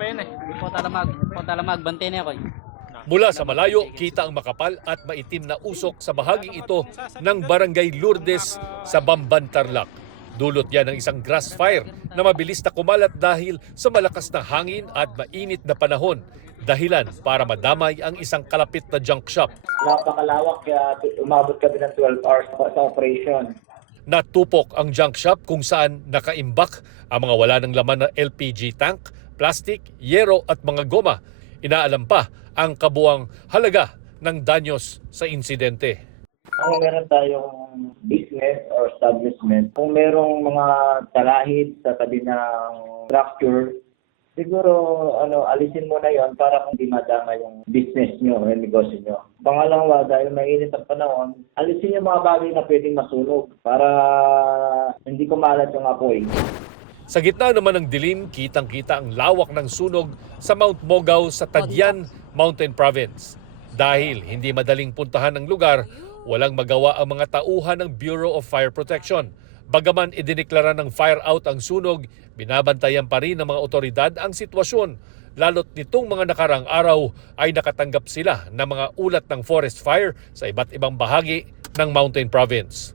pa yun eh. Po talamag, bante na ako. Mula sa malayo, kita ang makapal at maitim na usok sa bahaging ito ng Barangay Lourdes sa Bamban, Tarlac. Dulot yan ng isang grass fire na mabilis na kumalat dahil sa malakas na hangin at mainit na panahon. Dahilan para madamay ang isang kalapit na junk shop. Napakalawak kaya umabot kami ng 12 hours sa operation. Natupok ang junk shop kung saan nakaimbak ang mga wala ng laman na LPG tank, plastic, yero at mga goma. Inaalam pa ang kabuang halaga ng danyos sa insidente. Kung meron tayong business or establishment, kung merong mga talahid sa tabi ng structure, siguro alisin mo na yon para hindi madama yung business nyo, yung negosyo nyo. Pangalawa, dahil mainit ang panahon, alisin yung mga bagay na pwedeng masunog para hindi kumalat yung apoy. Sa gitna naman ng dilim, kitang-kita ang lawak ng sunog sa Mount Mogaw sa Tadyan Mountain Province. Dahil hindi madaling puntahan ang lugar, walang magawa ang mga tauhan ng Bureau of Fire Protection. Bagaman idineklara ng fire out ang sunog, binabantayan pa rin ng mga otoridad ang sitwasyon. Lalo't nitong mga nakarang araw ay nakatanggap sila ng mga ulat ng forest fire sa iba't ibang bahagi ng Mountain Province.